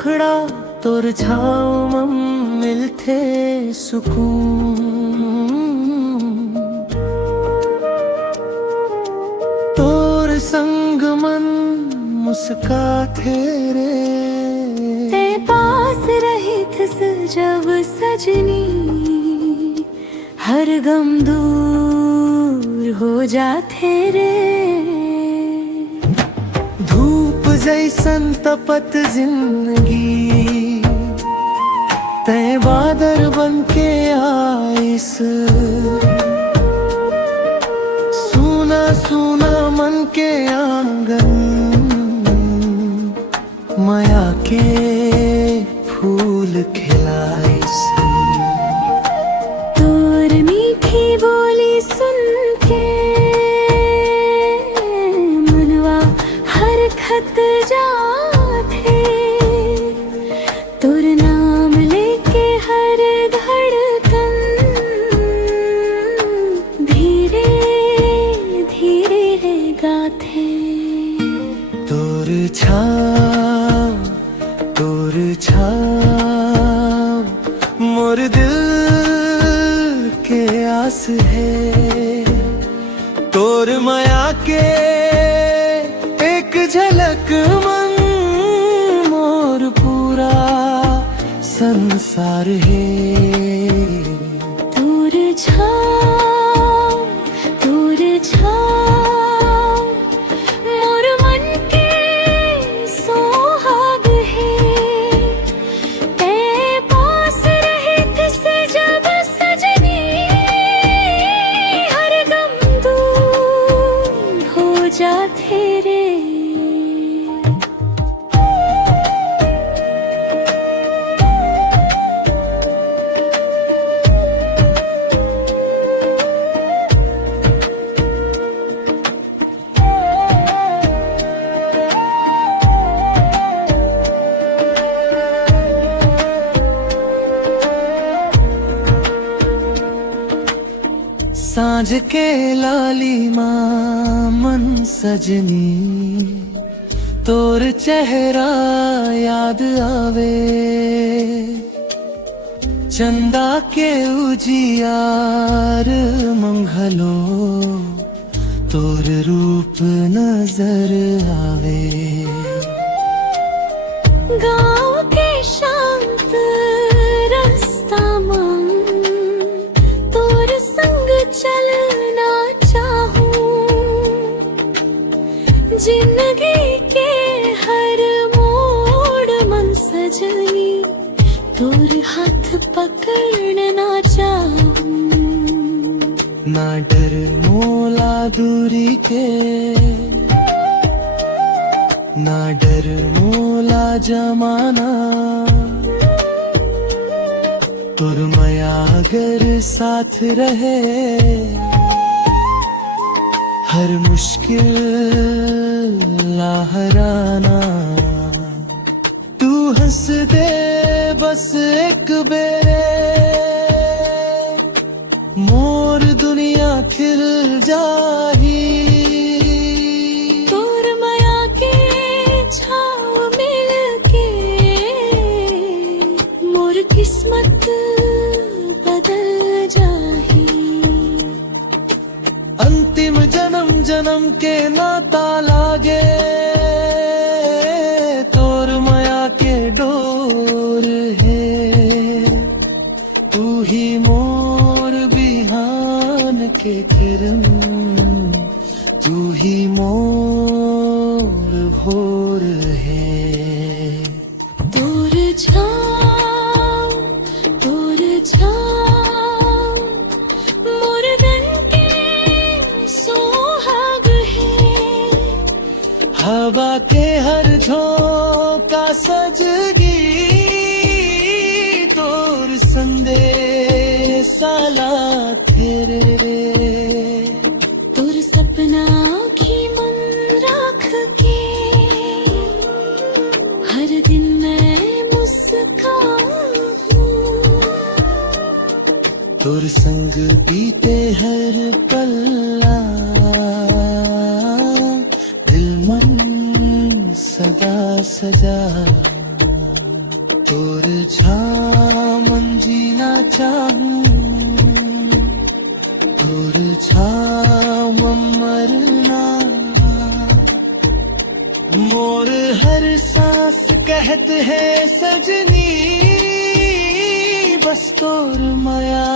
दुखड़ा तोर छाव मम मिलथे सुकून। तोर संग मन मुस्काथे रे, ते पास रहित जब सजनी, हर गम दूर हो जाथे रे। धूप जैसन तपत जिंदगी, तै बादर बन के आइस। सूना सूना मन के आंगन, माया के फूल खिलाइस। तोर मीठी बोली सुन के मनवा हर खत जाथे। तोर नाम लेके हर धड़कन धीरे धीरे रे गाथे। तोर छाव मोर दिल के आस है। तोर माया के एक झलक मन मोर पूरा संसार है। तोर छाव मोर मन के सोहाग है। ते पास रहित से जब सजनी, हर गम दूर हो जाथे रे। सांझ के लालिमा मन सजनी, तोर चेहरा याद आवे। चंदा के उजियार मंगलो, तोर रूप नजर आवे। गाँव के शांत रास्ता मन, तोर संग चलना चाहूं। जिंदगी के हर मोड़ मन सजनी, तोर हाथ पकड़ना चाहूं। ना डर मोला दूरी के, ना डर मोला जमाना। तोर माया अगर साथ रहे, हर मुश्किल हराना। तू हंस दे बस एक बेरे, मोर दुनिया खिल जाही। तोर माया के छाव मिल के मोर किस्मत बदल जाही। अंतिम जन्म जन्म के नाता लागे, तोर माया के डोर है। तू ही मोर बिहान के किरण, तू ही मोर भोर है। तोर छाव मोर तन के सोहाग है। हवा के हर झोंका सजगी, तोर संदेशा लाथे रे। तोर सपना की मन राख के, हर दिन मैं मुस्काऊं। तोर संग बीते हर पल्ला, दिल मन सदा सजा। जीना चाहूं थोड़ छाव मरना मोर हर सांस कहते है सजनी बस तोर माया